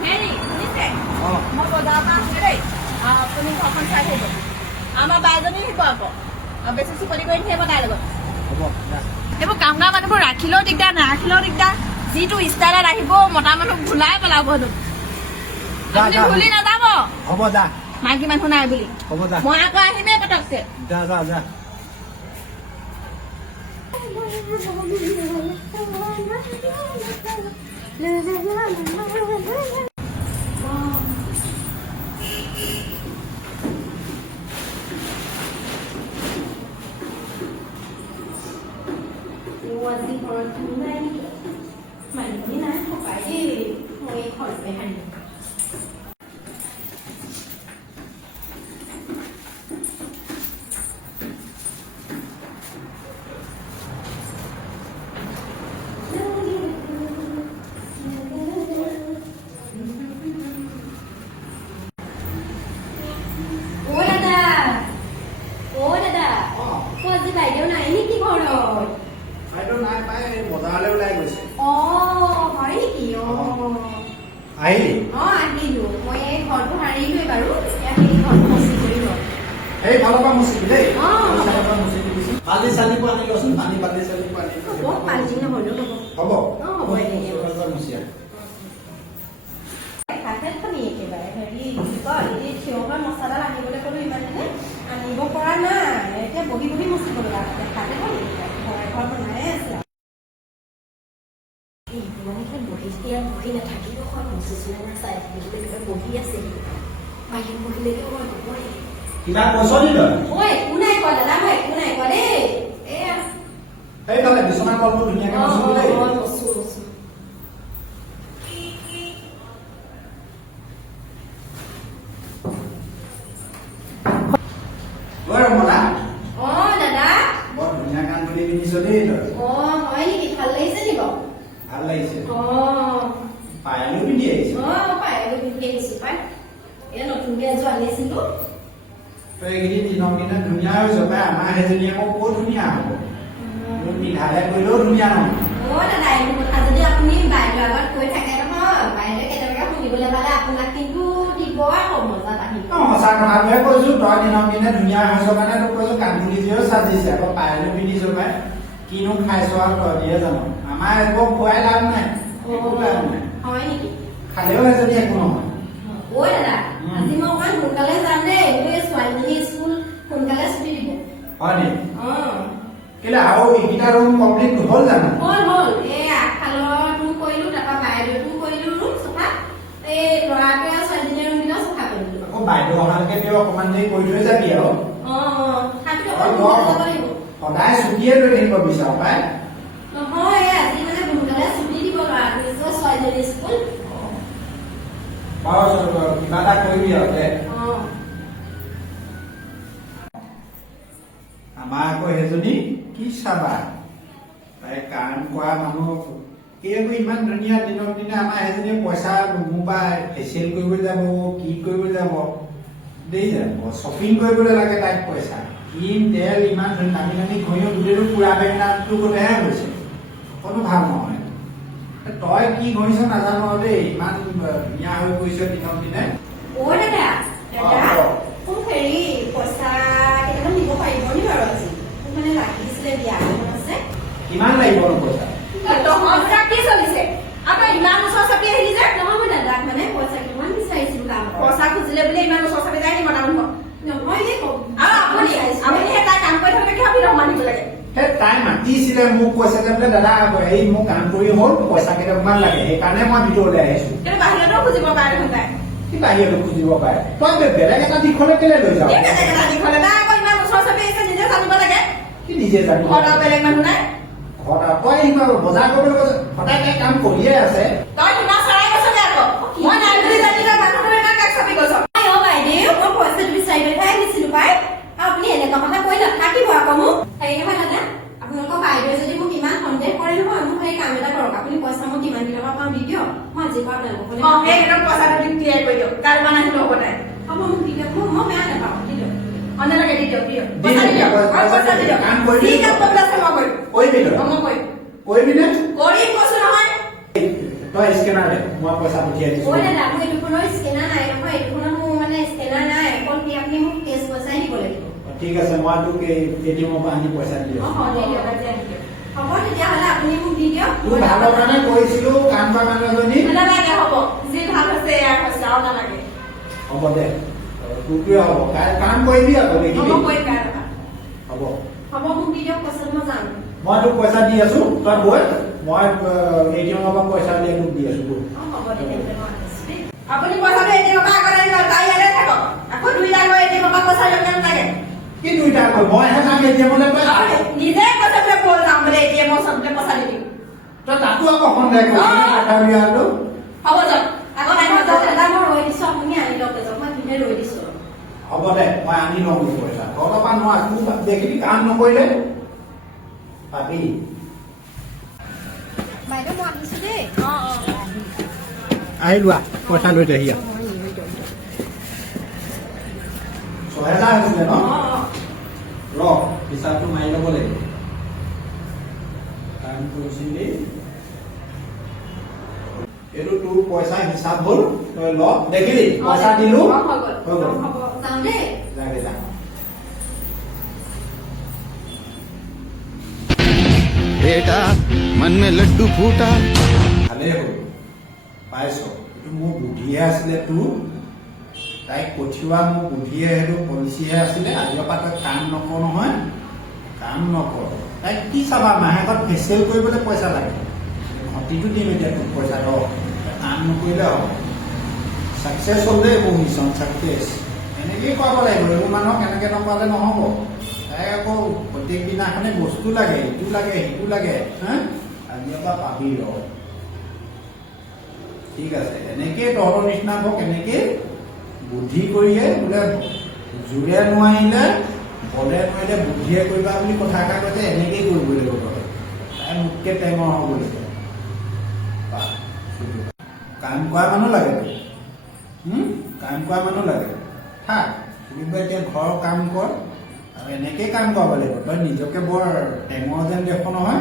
হেৰি শুনিছে মই বজাৰৰ পৰা আছোঁ দেই আপুনি ঘৰখন চাই থাকিব আমাৰ বাইজনী আহিব আকৌ বেছি চিকলি কৰি থাকিব তাইৰ লগত এইবোৰ কাম কৰা মানুহবোৰ ৰাখিলেও দিগদাৰ নাৰাখিলেও দিগদাৰ যিটো ষ্টাইলত আহিব মতা মানুহ ভুলাই পেলাব হেনো আপুনি ভুলি নাযাব হ'ব যা মাইকী মানুহ নাই বুলি হ'ব যা মই আকৌ আহিমেই পটকছে যা যা যা আজি ঘৰত কোনো নাই নেকি মানুহজনী নাই থকাই দেই মই ঘৰলৈ আনিম বাইদেউ নাই নেকি ঘৰত বাইদেউ নাই পাই বজাৰলৈ ওলাই গৈছে হয় নেকি আহিলি আহিলো মই এই ঘৰটো সাৰিলোৱে বাৰু এতিয়া সেই ঘৰটো মচি কৰি লওঁ এই ফালৰ পৰা মুচিবি দেই পালি চালি পানী লচোন পানী পালি চালি পানী হ'ব পালি নহ'লেও হ'ব হ'ব মুচিয়া একেবাৰে হেৰি এই থিয় হৈ মছলা আনিবলৈ ক'লো ইমান দিনে আনিব পৰা নাই এতিয়া বহি বহি মচিব লগা দেখাতে ঘৰ বনাই আছে বহি নাথাকিব চাই থাকিলে বহি আছে বাহিৰত বহিলেকে কিবা কৈছ নি তই একো নাই কোৱা দাদা মই একো নাই কোৱা দেই এয়া সেইফালে বিচনা কলটো ধুনীয়াকে মচিবি দেই মচো ৰমনা দাদা বৰ ধুনীয়া গান বুলি পিন্ধিছ দেই তই হয় নেকি ভাল লাগিছে নি বাৰু ভাল লাগিছে পায়লো পিন্ধি আহিছ পায়লো পিন্ধি আহিছো পাই এয়া নতুনকে এযোৰ আনিছিলো তই এইকেইদিন দিনক দিনে ধুনীয়া হৈছ পাই আমাৰ সেইজনী আকৌ বৰ ধুনীয়া হ'ব পিন্ধালে কৰিলেও ধুনীয়া নহয় দাদা এইবোৰ কথা যদি আপুনি বাইদেউ আগত কৈ থাকে নহয় বাইদেৱে কেতিয়াবা শুনিবলৈ পালে আপোনাক কিন্তু দিব আকৌ মজাত আহিব সঁচা কথাটোহে কৈছো তই দিনক দিনে ধুনীয়া হৈছ কাৰণে তোক কৈছো কাণফুলি যিও চাজিছে আকৌ পায়লো পিন্ধিছ পাই কিনো খাইছ আৰু তই দিয়ে জানো আমাৰ একো খোৱাই লাভ নাই একো লাভ নাই হয় নেকি খালেও এজনী একো নহয় দাদা আজি মই অকমান সোনকালে যাম দেই মোৰ এই ছোৱালীজনী স্কুল সোনকালে ছুটি দিব হয় নি কেলে আৰু এইকেইটা ৰুম কমপ্লিট হ'ল জানো হ'ল এই আগফালৰ ৰুম কৰিলো তাৰপৰা বাইদেউ ৰুম কৰিলো ৰুম চফা এই ল'ৰাটোৱে আৰু ছোৱালীজনীৰ ৰুম কেইটাও চফা কৰিলো আকৌ বাইদেউ অহালৈকে তেওঁ অকমান দেৰি কৰি থৈ যাবি আৰু সদায় ছুটিয়ে লৈ থাকিব বিচাৰ পাই নহয় আজি মানে সোনকালে ছুটি দিব ল'ৰাটোৱে ছোৱালীজনী স্কুল বাৰু কিবা এটা কৰিবি আৰু দে আমাৰ আকৌ সেইজনী কি চাবা তাই কাম কৰা মানুহ এইবোৰ ইমান ধুনীয়া দিনক দিনে আমাৰ সেইজনীয়ে পইচা মোৰ পৰা ফেচিয়েল কৰিবলৈ যাব কি কৰিবলৈ যাব দেই যাব শ্বপিং কৰিবলৈ লাগে তাইক পইচা ক্ৰীম তেল ইমান দামী দামী ঘঁহিও গোটেইটো পুৰা বেঙেনাটো গ'লেহে হৈছে অকণো ভাল নহয় তই কি ঘঁহিছ নাজানো দেই ইমান ধুনীয়া হৈ গৈছ দিনক দিনে হেৰি পইচা কেইটামান দিব পাৰিব নি বাৰু আজি মানে লাগিছিলে বিয়া আছে কিমান লাগিব পইচা কি চলিছে আকৌ ইমান ওচৰ চাপি আহিলি যে নহয় মই দাদাক মানে পইচা কিমান বিচাৰিছিলো কাম পইচা খুজিলে বোলে ইমান ওচৰ চাপি যায় নি মতা মানুহক নহয় দেই আপুনি তাই কাম কৰি থাকে কিয় বিৰহ মানিব লাগে তাই মাতিছিলে মোক কৈছে যে বোলে দাদা হেৰি মোক কাম কৰি হ'ল পইচা কেইটামান লাগে সেইকাৰণে মই ভিতৰলৈ আহিছো কিন্তু বাহিৰতো খুজিব পাৰে দেখোন তাই কি বাহিৰতো খুজিব পাৰে তই বেলেগ এটা দিশলৈ কেলে লৈ যাৱ আকৌ ইমান ওচৰ চাপি আহিছে নিজে জানিব লাগে কি নিজে জানিব বেলেগ মানুহ নাই ঘৰত তই বজাৰ কৰিবলৈ সদায় তাই কাম কৰিয়ে আছে তই কিমান চৰাই গৈছ আকৌ মই নাই বুলি জানিলে মানুহবোৰে ইমান কাক চাপি গৈছ বাইদেউ মই পইচা বিচাৰি লৈ আহিছিলো পাই আপুনি এনেকুৱা কথা কৈ নাথাকিব আকৌ মোক হেৰি নহয় দাদা আপোনালোকৰ বাইদেৱে যদি মোক ইমান সন্দেহ কৰে নহয় মোক সেই কাম এটা কৰক আপুনি পইচা মোক কিমান টকা পাওঁ দি দিয়ক মই আজি পৰা আপোনালোকক পইচাটো ক্লিয়াৰ কৰি দিয়ক কাৰোবাৰ নাহিব হ'ব তাই হ'ব মোক দি দিয়ক মই বেয়া নাপাওঁ দি দিয়ক অন্যলৈকে দি দিয়ক পইচা দি দিয়ক পইচা দি দিয়ক কাম কৰি কাম কৰিবলৈ আছে মই কৰিম কৰিবি মই কৰিম কৰিবি নে কৰিম কৈছো নহয় তই স্কেনাৰ দে মই পইচা পঠিয়াই দিছো ওই দাদা মোৰ এইটো ফোনৰ স্কেনাৰ নাই নহয় এইটো ফোনত মোৰ মানে স্কেনাৰ নাই অকল কি আপুনি মোক কেছ পইচাই দিব লাগিব ঠিক আছে মই তোক এটিএমৰ পৰা আনি পইচা দি অ আছো হ'ব দিয়ক হ'ব তেতিয়াহ'লে আপুনি মোক দি দিয়ক তোৰ ভালৰ কাৰণে কৈছিলো কাম কৰা মানুহজনী নালাগে হ'ব যি ভাল হৈছে ইয়াৰ হৈছে আৰু নালাগে হ'ব দে তোৰটোৱে হ'ব কাম কৰিবি আকৌ দেখিবি হ'ব কৈ কাই হ'ব হ'ব মোক দি দিয়ক পইচাটো মই যাম মই তোক পইচা দি আছো তই বৈ মই এটিএমৰ পৰা পইচা উলিয়াই তোক দি আছো বৈ অ হ'ব তেতিয়াহ'লে মই আহিছোঁ দেই আপুনি পইচাটো এটিএমৰ পৰা আগত আনিব তাই ইয়াতে থাকক আকৌ দুইটা গৈ এটিএমৰ পৰা পইচা ল'ব নালাগে কি দুইটা কৈ মইহে যাম এটিএমলৈ তই আপুনি নিজে কৈছে বোলে ব'ল যাম বোলে এটিএমৰ ওচৰত পইচা দি দিম তই তাতো আকৌ সন্দেহ কৰিছ পইচা উলিয়াটো হ'ব যাওক আকৌ নাই দাদা মই ৰৈ দিছোঁ আপুনি আনি লওক যাওক মই দিনে ৰৈ দিছোঁ হ'ব দে মই আনি লওঁ বুলি পইচা তহঁতৰ পৰা নোৱাৰ তোৰ দেখিবি কাম নকৰিলে পাবি বাইদেউ মই আহিছোঁ দেই আহি লোৱা পইচা লৈ যাহি 6,000 হৈছিলে ন ৰ হিচাপটো মাৰি ল'ব লাগিব কাম কৰিছিলি এইটো তোৰ পইচা হিচাপ হ'ল তই ল দেখিলি পইচা দিলো হৈ গ'ল হ'ব যাওঁ দেই লাগে যা बेटा मन में लड्डू फूटा ভালেই হ'ল পাইছ এইটো মোৰ বুদ্ধিহে আছিলে তোৰ তাইক পঠিওৱা মোৰ বুদ্ধিয়ে সেইটো পলিচিহে আছিলে আজিৰ পৰা তই কাম নকৰ নহয় কাম নকৰ তাইক কি চাবা মাহেকত ফেচিয়েল কৰিবলৈ পইচা লাগে ঘটিটো দিম এতিয়া তোক পইচা ৰ কাম নকৰিলে হ'ব ছাকচেছ হ'ল দেই মোৰ মিছন ছাকচেছ এনেকেই খুৱাব লাগিব এইবোৰ মানুহক এনেকৈ নকৰালে নহ'ব তাই আকৌ প্ৰত্যেক দিনাখনে বস্তু লাগে ইটো লাগে সিটো লাগে হা আজিৰ পৰা পাবি ৰ ঠিক আছে এনেকেই তহঁতৰ নিচিনা হওক এনেকেই বুদ্ধি কৰিয়ে বোলে জোৰে নোৱাৰিলে বলে নোৱাৰিলে বুদ্ধিয়ে কৰিবা বুলি কথা এষাৰ কৈছে এনেকেই কৰিব লাগিব তহঁতে তাই মোতকৈ টেঙৰ হ'ব লাগিব কাম কৰা মানুহ লাগে কাম কৰা মানুহ লাগে থাক কিন্তু এতিয়া ঘৰৰ কাম কৰ আৰু এনেকেই কাম কৰাব লাগিব তই নিজকে বৰ টেঙৰ যেন দেখো নহয়